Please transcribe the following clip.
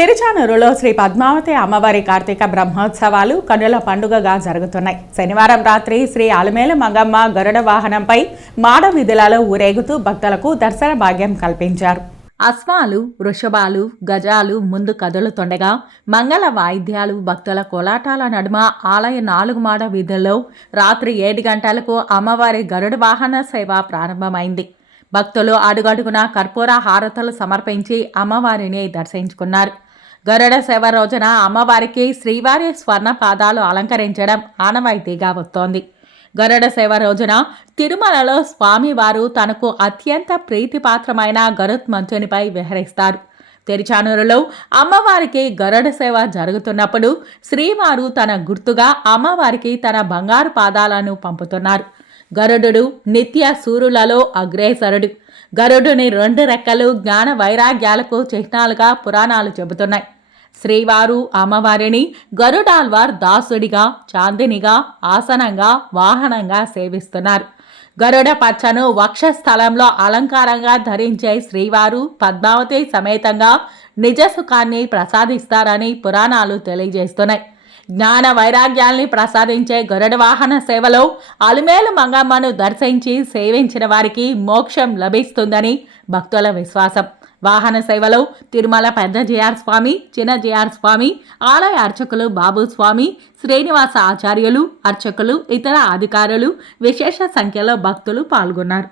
తిరుచానూరులో శ్రీ పద్మావతి అమ్మవారి కార్తీక బ్రహ్మోత్సవాలు కనుల పండుగగా జరుగుతున్నాయి. శనివారం రాత్రి శ్రీ అలమేలు మంగమ్మ గరుడ వాహనంపై మాడ వీధులలో ఊరేగుతూ భక్తులకు దర్శన భాగ్యం కల్పించారు. అశ్వాలు వృషభాలు గజాలు ముందు కదులుతుండగా మంగళ వాయిద్యాలు భక్తుల కోలాటాల నడుమ ఆలయ నాలుగు మాడ వీధుల్లో రాత్రి ఏడు గంటలకు అమ్మవారి గరుడ వాహన సేవ ప్రారంభమైంది. భక్తులు అడుగడుగున కర్పూర హారతలు సమర్పించి అమ్మవారిని దర్శించుకున్నారు. గరుడ సేవ రోజున అమ్మవారికి శ్రీవారి స్వర్ణ పాదాలు అలంకరించడం ఆనవాయితీగా వస్తోంది. గరుడ సేవ రోజున తిరుమలలో స్వామివారు తనకు అత్యంత ప్రీతిపాత్రమైన గరుత్మంతునిపై విహరిస్తారు. తెరిచానూరులో అమ్మవారికి గరుడ సేవ జరుగుతున్నప్పుడు శ్రీవారు తన గుర్తుగా అమ్మవారికి తన బంగారు పాదాలను పంపుతున్నారు. గరుడు నిత్య సూరులలో అగ్రేసరుడు. గరుడుని రెండు రెక్కలు జ్ఞాన వైరాగ్యాలకు చిహ్నాలుగా పురాణాలు చెబుతున్నాయి. శ్రీవారు అమ్మవారిని గరుడాల్వార్ దాసుడిగా చాందినిగా ఆసనంగా వాహనంగా సేవిస్తున్నారు. గరుడ పచ్చను వక్షస్థలంలో అలంకారంగా ధరించే శ్రీవారు పద్మావతి సమేతంగా నిజ సుఖాన్ని ప్రసాదిస్తారని పురాణాలు తెలియజేస్తున్నాయి. జ్ఞాన వైరాగ్యాల్ని ప్రసాదించే గరుడ వాహన సేవలో అలిమేలు మంగమ్మను దర్శించి సేవించిన వారికి మోక్షం లభిస్తుందని భక్తుల విశ్వాసం. వాహన సేవలో తిరుమల పెద్ద జేఆర్ స్వామి చిన్న జేఆర్ స్వామి ఆలయ అర్చకులు బాబు స్వామి శ్రీనివాస ఆచార్యులు అర్చకులు ఇతర అధికారులు విశేష సంఖ్యలో భక్తులు పాల్గొన్నారు.